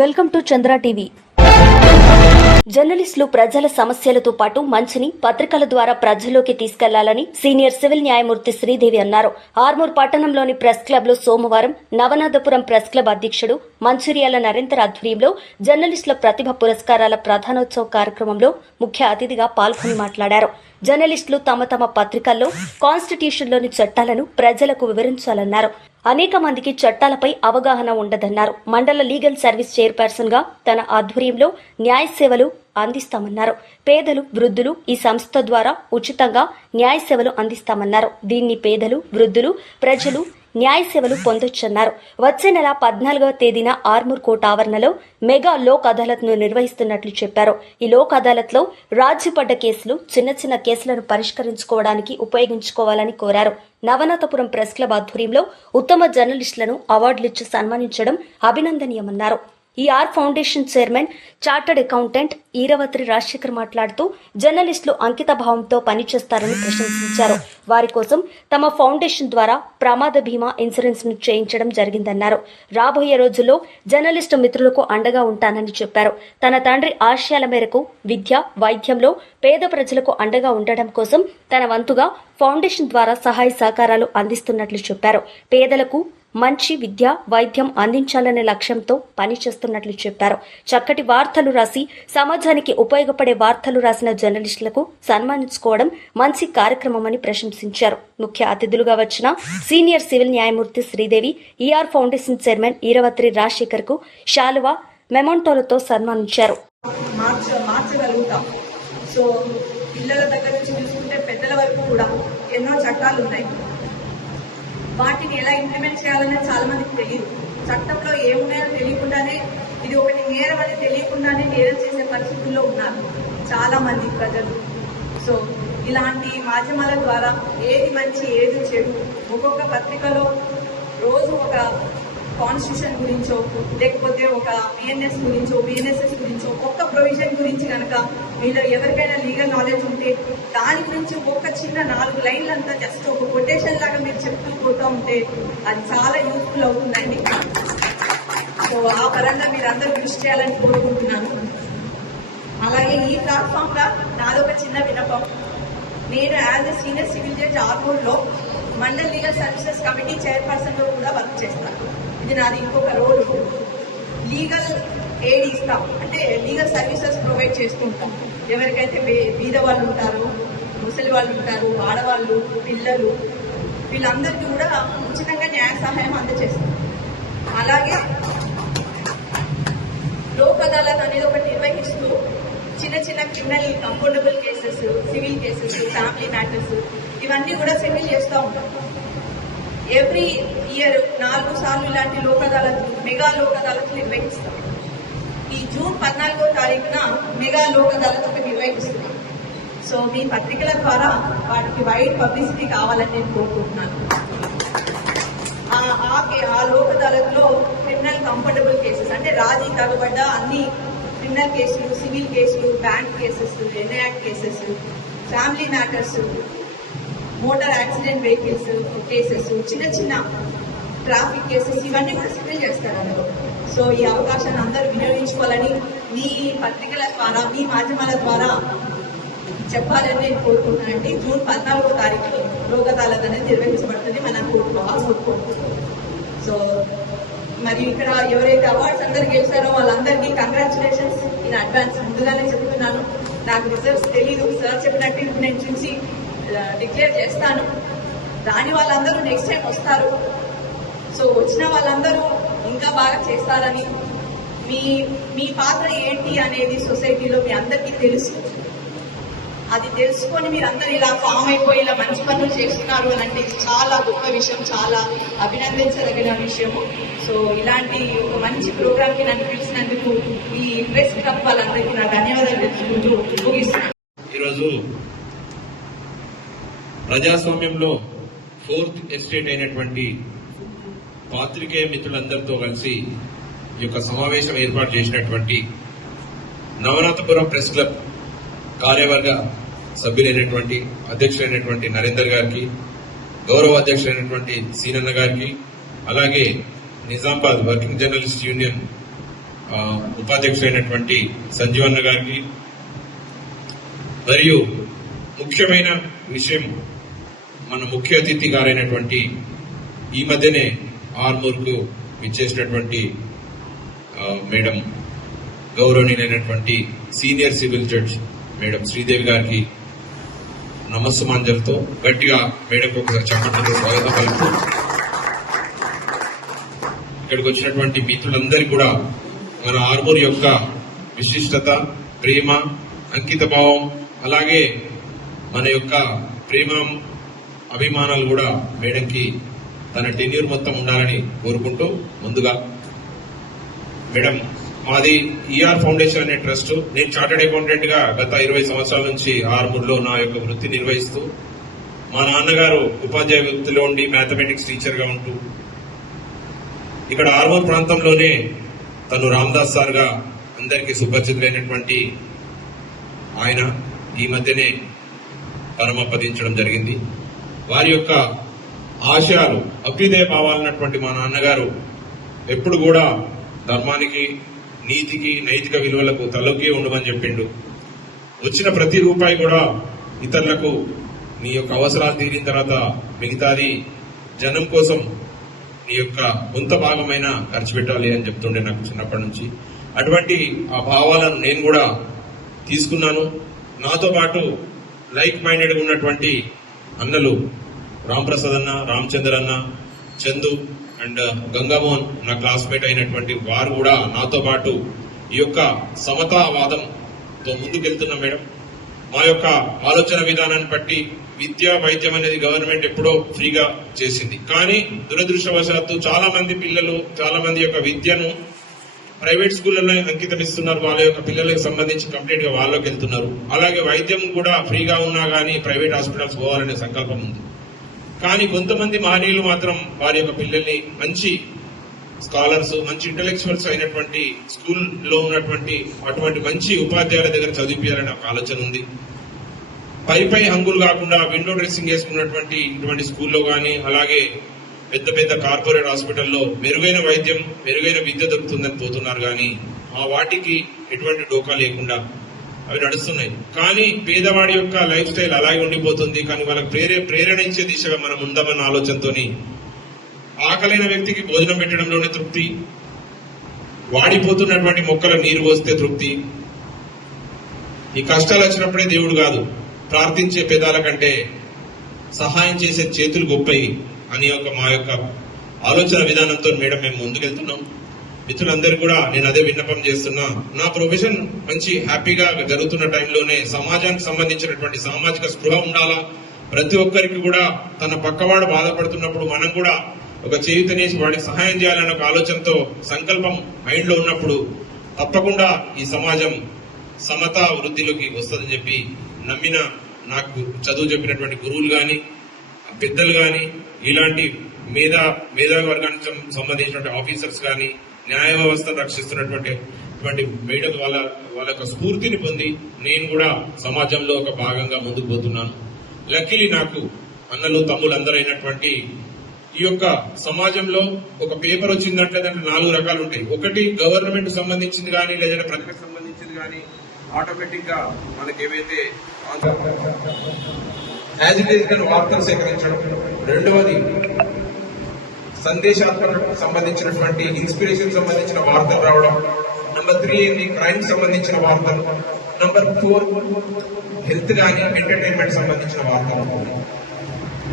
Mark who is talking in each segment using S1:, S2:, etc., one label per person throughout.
S1: Welcome to Chandra TV. జర్నలిస్టులు ప్రజల సమస్యలతో పాటు మంచిని పత్రికల ద్వారా ప్రజల్లోకి తీసుకెళ్ళాలని సీనియర్ సివిల్ న్యాయమూర్తి శ్రీదేవి అన్నారు. ఆర్మూర్ పట్టణంలోని ప్రెస్ క్లబ్లో సోమవారం నవనాథపురం ప్రెస్ క్లబ్ అధ్యక్షుడు మంచిర్యాల నరేంద్ర ఆధ్వర్యంలో జర్నలిస్టుల ప్రతిభ పురస్కారాల ప్రధానోత్సవ కార్యక్రమంలో ముఖ్య అతిథిగా పాల్గొని మాట్లాడారు. జర్నలిస్టులు తమ తమ పత్రికల్లో కాన్స్టిట్యూషన్లోని చట్టాలను ప్రజలకు వివరించాలన్నారు. అనేక మందికి చట్టాలపై అవగాహన ఉండదన్నారు. మండల లీగల్ సర్వీస్ చైర్పర్సన్గా తన ఆధ్వర్యంలో న్యాయ సేవలు అందిస్తామన్నారు. పేదలు వృద్ధులు ఈ సంస్థ ద్వారా ఉచితంగా న్యాయ సేవలు అందిస్తామన్నారు. దీన్ని పేదలు వృద్ధులు ప్రజలు న్యాయ సేవలు పొందొచ్చన్నారు. వచ్చే నెల పద్నాలుగవ తేదీన ఆర్మూర్ కోర్టు ఆవరణలో మెగా లోక్ అదాలత్ను నిర్వహిస్తున్నట్లు చెప్పారు. ఈ లోక్ అదాలత్లో రాజ్యపడ్డ కేసులు చిన్న చిన్న కేసులను పరిష్కరించుకోవడానికి ఉపయోగించుకోవాలని కోరారు. నవనాథపురం ప్రెస్ క్లబ్ ఆధ్వర్యంలో ఉత్తమ జర్నలిస్టులను అవార్డులిచ్చి సన్మానించడం అభినందనీయమన్నారు. ఈ R foundation chairman chartered accountant Eeravatri Rajasekhar మాట్లాడుతూ జర్నలిస్టులు అంకిత భావంతో పనిచేస్తారని ప్రశంసించారు. వారి కోసం తమ ఫౌండేషన్ ద్వారా ప్రమాద బీమా ఇన్సూరెన్స్ను చేయించడం జరిగిందన్నారు. రాబోయే రోజుల్లో జర్నలిస్టు మిత్రులకు అండగా ఉంటానని చెప్పారు. తన తండ్రి ఆశయాల మేరకు విద్య వైద్యంలో పేద ప్రజలకు అండగా ఉండడం కోసం తన వంతుగా ఫౌండేషన్ ద్వారా సహాయ సహకారాలు అందిస్తున్నట్లు చెప్పారు. పేదలకు మంచి విద్య వైద్యం అందించాలనే లక్ష్యంతో పనిచేస్తున్నట్లు చెప్పారు. చక్కటి వార్తలు రాసి సమాజానికి ఉపయోగపడే వార్తలు రాసిన జర్నలిస్టులకు సన్మానించుకోవడం మంచి కార్యక్రమమని ప్రశంసించారు. ముఖ్య అతిథులుగా వచ్చిన సీనియర్ సివిల్ న్యాయమూర్తి Sridevi ER foundation chairman Eeravatri రాజశేఖర్కు శాలువా మెమోంటోలతో సన్మానించారు.
S2: సో పిల్లల దగ్గర నుంచి చూసుకుంటే పెద్దల వరకు కూడా ఎన్నో చట్టాలు ఉన్నాయి వాటిని ఎలా ఇంప్లిమెంట్ చేయాలనేది చాలా మందికి తెలియదు. చట్టంలో ఏమున్నాయో తెలియకుండానే ఇది ఒకటి నేరం అని తెలియకుండానే నేరం చేసే పరిస్థితుల్లో ఉన్నారు చాలా మంది ప్రజలు. సో ఇలాంటి మాధ్యమాల ద్వారా ఏది మంచి ఏది చెడు ఒక్కొక్క పత్రికలో రోజు ఒక కాన్స్టిట్యూషన్ గురించో లేకపోతే ఒక బిఎన్ఎస్ గురించో బిఎన్ఎస్ఎస్ గురించో ఒక్క ప్రొవిజన్ గురించి కనుక మీలో ఎవరికైనా లీగల్ నాలెడ్జ్ ఉంటే దాని గురించి ఒక చిన్న నాలుగు లైన్లు అంతా జస్ట్ ఒక కొటేషన్ లాగా మీరు చెప్తూ పోతూ ఉంటే అది చాలా యూస్ఫుల్ అవుతుందండి. సో ఆ పరంగా మీరు అందరూ కృషి చేయాలని కోరుకుంటున్నాను. అలాగే ఈ ప్లాట్ఫామ్గా నాదొక చిన్న వినపం నేను as a senior civil judge ఆర్మూర్లో mandal legal services committee చైర్పర్సన్లో కూడా వర్క్ చేస్తాను. ఇది నాది ఇంకొక రోల్ లీగల్ ఎయిడ్ ఇస్తాం? అంటే లీగల్ సర్వీసెస్ ప్రొవైడ్ చేస్తూ ఉంటాం ఎవరికైతే బీద వాళ్ళు ఉంటారు ముసలి వాళ్ళు ఉంటారు ఆడవాళ్ళు పిల్లలు వీళ్ళందరికీ కూడా ఉచితంగా న్యాయ సహాయం అందజేస్తాం అలాగే లోక్ అదాలత్ అనేది ఒకటి నిర్వహిస్తూ చిన్న చిన్న criminal comfortable cases civil cases family matters ఇవన్నీ కూడా సెటిల్ చేస్తూ ఉంటాం. ఎవ్రీ ఇయర్ నాలుగు సార్లు ఇలాంటి లోక్ అదాలత్ మెగా లోక్ అదాలత్ నిర్వహిస్తాం. పద్నాలుగో తారీఖున మెగా లోక అదాలత్ ఒకటి సో మీ పత్రికల ద్వారా వాటికి వైడ్ పబ్లిసిటీ కావాలని నేను కోరుకుంటున్నాను. ఆ- లోక కే- ఆ అదాలత్లో క్రిమినల్ కంఫర్టబుల్ కేసెస్ అంటే రాజీ తగబడ్డ అన్ని క్రిమినల్ కేసులు సివిల్ కేసులు bank cases NI act cases family matters motor accident vehicles cases చిన్న చిన్న ట్రాఫిక్ కేసెస్ ఇవన్నీ కూడా సెటిల్ చేస్తారు అందులో. సో ఈ అవకాశాన్ని అందరూ వినియోగించుకోవాలని మీ పత్రికల ద్వారా మీ మాధ్యమాల ద్వారా చెప్పాలని నేను కోరుకుంటున్నానండి జూన్ పద్నాలుగో తారీఖు లోక్ అనేది నిర్వహించబడుతుంది మనం కోరుకోవాలి సో మరి ఇక్కడ ఎవరైతే అవార్డ్స్ అందరు గెలిచారో వాళ్ళందరికీ కంగ్రాచులేషన్స్ ఇన్ అడ్వాన్స్ ముందుగానే చెప్తున్నాను. నాకు రిజల్ట్స్ తెలీదు. సార్ చెప్పినట్టు నేను చూసి డిక్లేర్ చేస్తాను. రాని వాళ్ళందరూ నెక్స్ట్ టైం వస్తారు. సో వచ్చిన వాళ్ళందరూ ఇంకా బాగా చేస్తారని మీ మీ పాత్ర ఏంటి అనేది సొసైటీలో మీ అందరికీ తెలుసు. అది తెలుసుకొని మీరు అందరు ఇలా ఫామ్ అయిపోయి ఇలా మంచి పనులు చేస్తున్నారు అని అంటే ఇది చాలా గొప్ప విషయం చాలా అభినందించదగిన విషయము. సో ఇలాంటి ఒక మంచి ప్రోగ్రామ్కి నన్ను పిలిచినందుకు ఈ ఇంట్రెస్ట్ క్లబ్ వాళ్ళందరికీ నా ధన్యవాదాలు తెలుసుకుంటూ ముగిస్తున్నాను.
S3: ఈరోజు ప్రజాస్వామ్యంలో ఫోర్త్ ఎస్టేట్ అయినటువంటి పాత్రికేయ మిత్రులందరితో కలిసి ఈ యొక్క సమావేశం ఏర్పాటు చేసినటువంటి నవనాథపురం ప్రెస్ క్లబ్ కార్యవర్గ సభ్యులైనటువంటి అధ్యక్షులైనటువంటి నరేందర్ గారికి గౌరవ అధ్యక్షులైనటువంటి సీనన్న గారికి అలాగే నిజామాబాద్ వర్కింగ్ జర్నలిస్ట్ యూనియన్ ఉపాధ్యక్షులైనటువంటి సంజీవన్న గారికి. మరియు ముఖ్యమైన విషయం మన ముఖ్య అతిథి గారైనటువంటి ఈ మధ్యనే ఆర్మూర్కు ఇచ్చేసినటువంటి madam గౌరవనీయులైనటువంటి senior civil judge madam Sridevi గారికి నమస్సమాంజలతో గట్టిగా మేడంకు ఒకసారి చెప్పండి స్వాగతం పలుకుతూ. ఇక్కడికి వచ్చినటువంటి మిత్రులందరికీ కూడా మన ఆర్మూర్ యొక్క విశిష్టత ప్రేమ అంకిత భావం అలాగే మన యొక్క ప్రేమ అభిమానాలు కూడా మేడంకి తన టెన్యూర్ మొత్తం ఉండాలని కోరుకుంటూ ముందుగా మేడం మాది ఈఆర్ ఫౌండేషన్ అనే ట్రస్ట్. నేను చార్టెడ్ అకౌంటెంట్గా గత ఇరవై సంవత్సరాల నుంచి ఆర్మూర్లో నా యొక్క వృత్తి నిర్వహిస్తూ మా నాన్నగారు ఉపాధ్యాయ వృత్తిలో ఉండి మ్యాథమెటిక్స్ టీచర్గా ఉంటూ ఇక్కడ ఆర్మూర్ ప్రాంతంలోనే తను రామ్దాస్ సార్గా అందరికీ సుపరిచితులైనటువంటి ఆయన ఈ మధ్యనే పరమపదించడం జరిగింది. వారి యొక్క ఆశయాలు అభ్యుదయ భావాలన్నటువంటి మా నాన్నగారు ఎప్పుడు కూడా ధర్మానికి నీతికి నైతిక విలువలకు తలొగ్గి ఉండమని చెప్పిండు. వచ్చిన ప్రతి రూపాయి కూడా ఇతరులకు నీ యొక్క అవసరాలు తీరిన తర్వాత మిగతాది జనం కోసం నీ యొక్క కొంత భాగమైన ఖర్చు పెట్టాలి అని చెప్తుండే నాకు చిన్నప్పటి నుంచి. అటువంటి ఆ భావాలను నేను కూడా తీసుకున్నాను. నాతో పాటు లైక్ మైండెడ్గా ఉన్నటువంటి అన్నలు రాంప్రసాద్ అన్న రామచంద్ర అన్న చందు అండ్ గంగామోహన్ నా క్లాస్మేట్ అయినటువంటి వారు కూడా నాతో పాటు ఈ యొక్క సమతావాదంతో ముందుకెళ్తున్నాం మేడం. మా యొక్క ఆలోచన విధానాన్ని బట్టి విద్య వైద్యం అనేది గవర్నమెంట్ ఎప్పుడో ఫ్రీగా చేసింది. కానీ దురదృష్టవశాత్తు చాలా మంది పిల్లలు చాలా మంది యొక్క విద్యను ప్రైవేట్ స్కూళ్ళలో అంకితం ఇస్తున్నారు. వాళ్ళ యొక్క పిల్లలకు సంబంధించి కంప్లీట్గా వాళ్ళకి వెళ్తున్నారు. అలాగే వైద్యం కూడా ఫ్రీగా ఉన్నా కానీ ప్రైవేట్ హాస్పిటల్స్ పోవాలనే సంకల్పం ఉంది. కానీ కొంతమంది మహనీయులు మాత్రం వారి యొక్క పిల్లల్ని మంచి స్కాలర్స్ మంచి ఇంటలెక్చువల్స్ అయినటువంటి స్కూల్లో ఉన్నటువంటి అటువంటి మంచి ఉపాధ్యాయుల దగ్గర చదివించాలని ఒక ఆలోచన ఉంది. పై పై హంగులు కాకుండా విండో డ్రెస్సింగ్ వేసుకున్నటువంటి ఇటువంటి స్కూల్లో కానీ అలాగే పెద్ద పెద్ద కార్పొరేట్ హాస్పిటల్లో మెరుగైన వైద్యం మెరుగైన విద్య దొరుకుతుందని పోతున్నారు. కానీ ఆ వాటికి ఎటువంటి డోకా లేకుండా అవి నడుస్తున్నాయి. కానీ పేదవాడి యొక్క లైఫ్ స్టైల్ అలాగే ఉండిపోతుంది. కానీ వాళ్ళకి ప్రేరే ప్రేరణ ఇచ్చే దిశగా మనం ఉందామన్న ఆలోచనతోని ఆకలైన వ్యక్తికి భోజనం పెట్టడంలోనే తృప్తి. వాడిపోతున్నటువంటి మొక్కల నీరు పోస్తే తృప్తి. ఈ కష్టాలు వచ్చినప్పుడే దేవుడు కాదు ప్రార్థించే పేదాల కంటే సహాయం చేసే చేతులు గొప్పయి అని ఒక మా యొక్క ఆలోచన విధానంతో మేడం మేము ముందుకెళ్తున్నాం. మిత్రులందరూ కూడా నేను అదే విన్నపం చేస్తున్నా. నా ప్రొఫెషన్ మంచి హ్యాపీగా జరుగుతున్న టైంలోనే సమాజానికి సంబంధించినటువంటి సామాజిక స్పృహ ఉండాలా? ప్రతి ఒక్కరికి కూడా తన పక్కవాడు బాధపడుతున్నప్పుడు మనం కూడా ఒక చేయుతనేసి వాడికి సహాయం చేయాలనే ఒక ఆలోచనతో సంకల్పం మైండ్లో ఉన్నప్పుడు తప్పకుండా ఈ సమాజం సమతా వృద్ధిలోకి వస్తుందని చెప్పి నమ్మిన నాకు చదువు చెప్పినటువంటి గురువులు కానీ పెద్దలు కానీ ఇలాంటి మేధా మేధా వర్గానికి సంబంధించినటువంటి ఆఫీసర్స్ కానీ న్యాయ వ్యవస్థను రక్షిస్తున్నటువంటి ఇటువంటి మేడం వాళ్ళ వాళ్ళ యొక్క స్ఫూర్తిని పొంది నేను కూడా సమాజంలో ఒక భాగంగా ముందుకు పోతున్నాను. లక్కీలీ నాకు అన్నలు తమ్ములు అందరైనటువంటి ఈ యొక్క సమాజంలో ఒక పేపర్ వచ్చిందంటే దాంట్లో నాలుగు రకాలు ఉంటాయి. ఒకటి గవర్నమెంట్ సంబంధించింది కానీ లేదంటే ప్రజలకు సంబంధించింది కానీ ఆటోమేటిక్గా మనకి ఏవైతే యాజిటేషన్ వార్తలు సేకరించడం. రెండవది సందేశాత్మక సంబంధించినటువంటి ఇన్స్పిరేషన్ సంబంధించిన వార్తలు రావడం నెంబర్ త్రీ ఏంది? క్రైమ్ సంబంధించిన వార్తలు నెంబర్ ఫోర్ హెల్త్ కానీ ఎంటర్టైన్మెంట్ సంబంధించిన వార్తలు.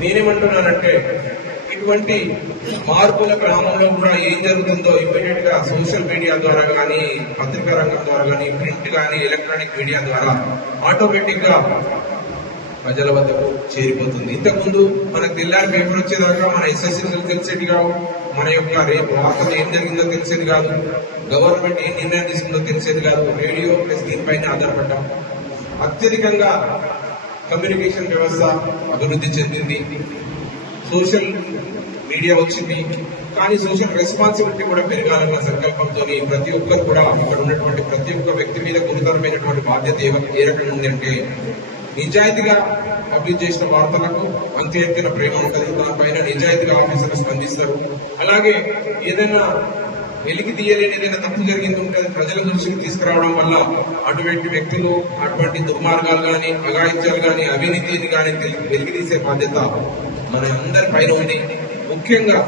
S3: నేనేమంటున్నానంటే ఇటువంటి మార్పుల గ్రామంలో కూడా ఏం జరుగుతుందో ఇమీడియట్గా సోషల్ మీడియా ద్వారా కానీ పత్రికా రంగం ద్వారా కానీ ప్రింట్ కానీ ఎలక్ట్రానిక్ మీడియా ద్వారా ఆటోమేటిక్గా ప్రజల వద్దకు చేరిపోతుంది. ఇంతకుముందు మనకు తెల్లారి పేపర్ వచ్చేదాకా మన ఎస్ఎస్సీ తెలిసేది కాదు మన యొక్క రేపు వార్తలు ఏం జరిగిందో తెలిసేది కాదు. గవర్నమెంట్ ఏం నిర్ణయం తీసుకుందో తెలిసేది కాదు. రేడియో ప్లస్ దీనిపైన ఆధారపడ్డాం. అత్యధికంగా కమ్యూనికేషన్ వ్యవస్థ అభివృద్ధి చెందింది. సోషల్ మీడియా వచ్చింది. కానీ సోషల్ రెస్పాన్సిబిలిటీ కూడా పెరగాలన్న సంకల్పంతో ప్రతి ఒక్కరు కూడా ఇక్కడ ఉన్నటువంటి ప్రతి ఒక్క వ్యక్తి మీద గురుతరమైనటువంటి బాధ్యత ఏ ఏ రకంగా ఉందంటే నిజాయితీగా పబ్లిష్ చేసిన వార్తలకు అంత ఎత్తిన ప్రేమ ఉంటుంది. దానిపైన నిజాయితీగా ఆఫీసర్లు స్పందిస్తారు. అలాగే ఏదైనా వెలికి తీయలేని ఏదైనా తప్పు జరిగింది ఉంటే ప్రజల దృష్టికి తీసుకురావడం వల్ల అటువంటి వ్యక్తులు అటువంటి దుర్మార్గాలు కానీ అగాయిత్యాలు కానీ అవినీతిని కానీ వెలికి తీసే బాధ్యత మన అందరి పైన ఉంది. ముఖ్యంగా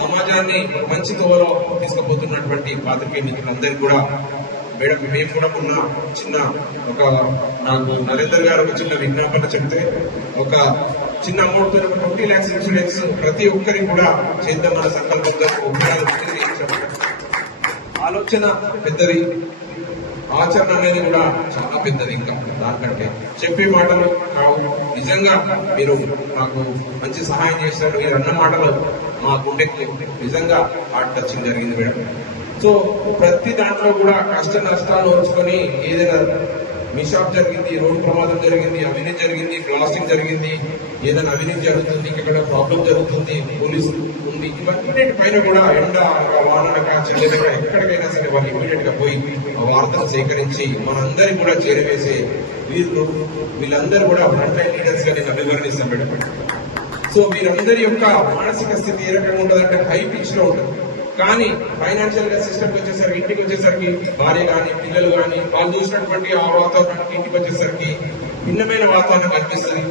S3: సమాజాన్ని మంచి తోవలో తీసుకుపోతున్నటువంటి పాత్రికేయ మిత్రులందరికీ కూడా మేడం మేము కూడా మొన్న చిన్న ఒక నాకు నరేందర్ గారు ఒక చిన్న విజ్ఞాపన చెప్తే ఒక చిన్న అమౌంట్ ట్వంటీ ల్యాక్స్ ఇన్సూరెన్స్ ప్రతి ఒక్కరికి కూడా చేద్దామన్న సంకల్పంతో ఆలోచన పెద్దది. ఆచరణ అనేది కూడా చాలా పెద్దది ఇంకా దానికంటే. చెప్పే మాటలు కావు. నిజంగా మీరు నాకు మంచి సహాయం చేశారు మీరు అన్న మాటలు మా గుండెకి నిజంగా ఆట టచింగ్ జరిగింది మేడం. సో ప్రతి దాంట్లో కూడా కష్ట నష్టాలు ఉంచుకొని ఏదైనా మిషాప్ జరిగింది రోడ్డు ప్రమాదం జరిగింది అవినీతి జరిగింది క్లాసింగ్ జరిగింది ఏదైనా అవినీతి జరుగుతుంది ఇక్కడ ప్రాబ్లం జరుగుతుంది పోలీసు ఉంది ఇవన్నీ పైన కూడా ఎండ వానక చెల్లెలక ఎక్కడికైనా సరే వాళ్ళు ఇమీడియట్గా పోయి వార్తలు సేకరించి మనందరికి కూడా చేరవేసే వీరు వీళ్ళందరూ కూడా ఫ్రంట్ లైన్ లీడర్స్గా నేను అభివర్ణిస్తాను మేడం. సో వీరందరి యొక్క మానసిక స్థితి ఏ రకంగా ఉంటుందంటే హై పిచ్లో ఉంటుంది. కానీ ఫైనాన్షియల్గా సిస్టమ్ వచ్చేసరికి ఇంటికి వచ్చేసరికి భార్య కానీ పిల్లలు కానీ వాళ్ళు చూసినటువంటి ఆ వాతావరణానికి ఇంటికి వచ్చేసరికి భిన్నమైన వాతావరణం కనిపిస్తుంది.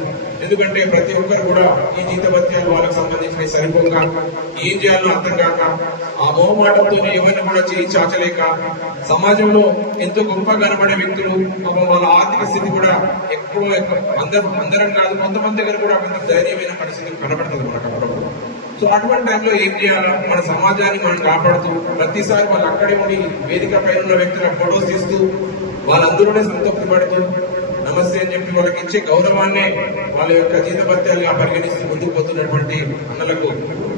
S3: ఎందుకంటే ప్రతి ఒక్కరు కూడా ఈ జీతభత్యాలు వాళ్ళకి సంబంధించిన సరిపోక ఏం చేయాలో అర్థం కాక ఆ మోహమాటంతో ఏమైనా కూడా చేయి చాచలేక సమాజంలో ఎంతో గొప్ప కనబడే వ్యక్తులు వాళ్ళ ఆర్థిక స్థితి కూడా ఎక్కువ అందరం అందరం కాదు కొంతమంది దగ్గర కూడా కొంత ధైర్యమైన పరిస్థితి కనబడుతుంది మనకు అప్పుడప్పుడు. సో అటువంటి టైంలో ఏం చేయాలా? మన సమాజాన్ని మనం కాపాడుతూ ప్రతిసారి వాళ్ళు అక్కడే ఉండి వేదిక పైన ఉన్న వ్యక్తుల ఫొటోస్ తీస్తూ వాళ్ళందరూనే సంతృప్తి పడుతూ నమస్తే అని చెప్పి వాళ్ళకి ఇచ్చే గౌరవాన్నే వాళ్ళ యొక్క జీతభత్యాలుగా పరిగణిస్తూ ముందుకు పోతున్నటువంటి అన్నలకు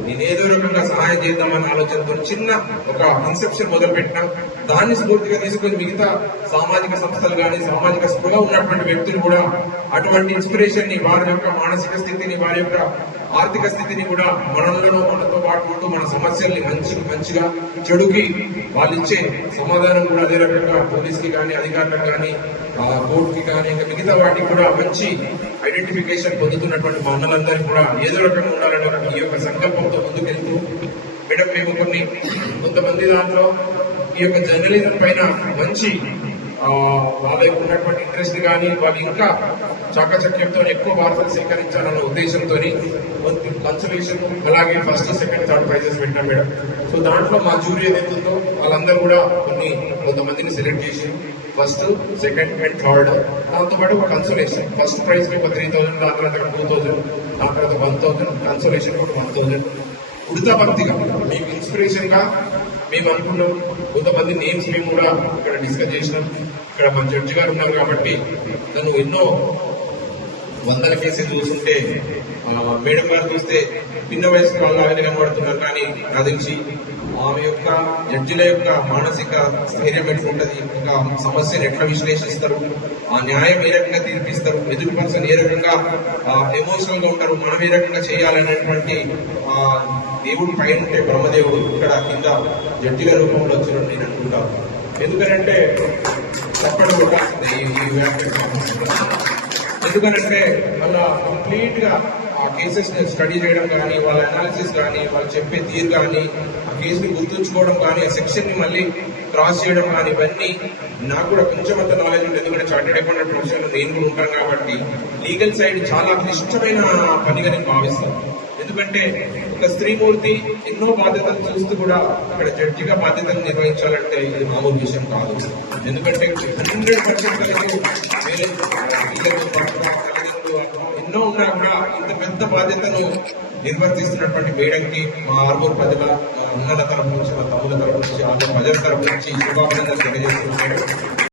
S3: నేను ఏదో రకంగా సహాయం చేద్దామన్న ఆలోచనతో చిన్న ఒక కన్సెప్షన్ మొదలుపెట్టిన. దాన్ని స్ఫూర్తిగా తీసుకొని మిగతా సామాజిక సంస్థలు కానీ సామాజిక స్పృహ ఉన్నటువంటి వ్యక్తులు కూడా అటువంటి ఇన్స్పిరేషన్ని వారి యొక్క మానసిక స్థితిని వారి యొక్క ఆర్థిక స్థితిని కూడా మనలో మనతో పాటు మన సమస్యల్ని మంచి మంచిగా చెడుకి వాళ్ళు ఇచ్చే సమాధానం కూడా అదే రకంగా పోలీస్కి కానీ అధికారులకు కానీ కోర్టుకి కానీ ఇంకా మిగతా వాటికి కూడా మంచి ఐడెంటిఫికేషన్ పొందుతున్నటువంటి మా కూడా ఏదో రకంగా ఉండాలని ఈ యొక్క సంకల్పంతో ముందుకెళ్తూ మేడం మేము కొన్ని కొంతమంది దాంట్లో ఈ యొక్క జర్నలిజం పైన మంచి వాళ్ళ వాళ్ళకి ఉన్నటువంటి ఇంట్రెస్ట్ కానీ వాళ్ళు ఇంకా చాకచక్యంతో ఎక్కువ వార్తలు సేకరించాలన్న ఉద్దేశంతో కన్సల్టేషన్ అలాగే ఫస్ట్ సెకండ్ థర్డ్ ప్రైజెస్ పెట్టాం మేడం. సో దాంట్లో మా జూరీ ఏదైతుందో వాళ్ళందరూ కూడా కొన్ని కొంతమందిని సెలెక్ట్ చేసి ఫస్ట్ సెకండ్ అండ్ థర్డ్ దాంతోపాటు ఒక కన్సల్టేషన్ ఫస్ట్ ప్రైజ్ ఒక త్రీ థౌసండ్ దాని తర్వాత టూ థౌసండ్ దాని తర్వాత వన్ థౌసండ్ కన్సల్టేషన్ కూడా వన్ థౌసండ్ ఉడతా భక్తిగా మీకు ఇన్స్పిరేషన్గా మేము అనుకున్నాం. కొంతమంది నేమ్స్ మేము కూడా ఇక్కడ డిస్కస్ చేసినాం. ఇక్కడ మన జడ్జి గారు ఉన్నారు కాబట్టి తను ఎన్నో వందల కేసులు చూస్తుంటే ఆ, మేడం గారు చూస్తే చిన్న వయసు వాళ్ళు ఆయన కనబడుతున్నారు. కానీ నాకు తెలిసి ఆమె యొక్క జడ్జిల యొక్క మానసిక స్థైర్యం ఎట్లుంటది ఒక సమస్యను ఎట్లా విశ్లేషిస్తారు? ఆ న్యాయం ఏ రకంగా తీర్పిస్తారు? ఎదుటి పర్సన్ ఏ రకంగా ఎమోషనల్గా ఉంటారు? మనం ఏ రకంగా చేయాలనేటువంటి ఆ దేవుడు పైన ఉంటే బ్రహ్మదేవుడు ఇక్కడ కింద జడ్జిల రూపంలో వచ్చినట్టు నేను అనుకుంటాను ఎందుకంటే తప్పడం కొట్టాల్సిందే ఎందుకంటే వాళ్ళ కంప్లీట్గా ఆ కేసెస్ స్టడీ చేయడం కానీ వాళ్ళ అనాలిసిస్ కానీ వాళ్ళు చెప్పే తీరు కానీ ఆ కేసుని గుర్తుంచుకోవడం కానీ ఆ సెక్షన్ని మళ్ళీ క్రాస్ చేయడం కానీ ఇవన్నీ నాకు కూడా కొంచెం అంత నాలెడ్జ్ ఉంటుంది. ఎందుకంటే చార్టెడ్ అకౌంటెంట్ ప్రొఫెషన్ నేను కూడా ఉంటాను కాబట్టి లీగల్ సైడ్ చాలా క్లిష్టమైన పనిగా నేను భావిస్తాను. ఎందుకంటే ఒక స్త్రీమూర్తి ఎన్నో బాధ్యతలు చూస్తూ కూడా అక్కడ జడ్జిగా బాధ్యతలు నిర్వహించాలంటే ఇది మామూలు విషయం కాదు. ఎందుకంటే హండ్రెడ్ పర్సెంట్ ఎన్నో ఉన్నా కూడా ఇంత పెద్ద బాధ్యతను నిర్వర్తిస్తున్నటువంటి మేడంకి మా ఆర్మూర్ ప్రజల ఉన్నత తరపు నుంచి మా తమ్ముల తరపు నుంచి మా ప్రజల తరపు నుంచి శుభాభినందనలు తెలియజేస్తున్నాడు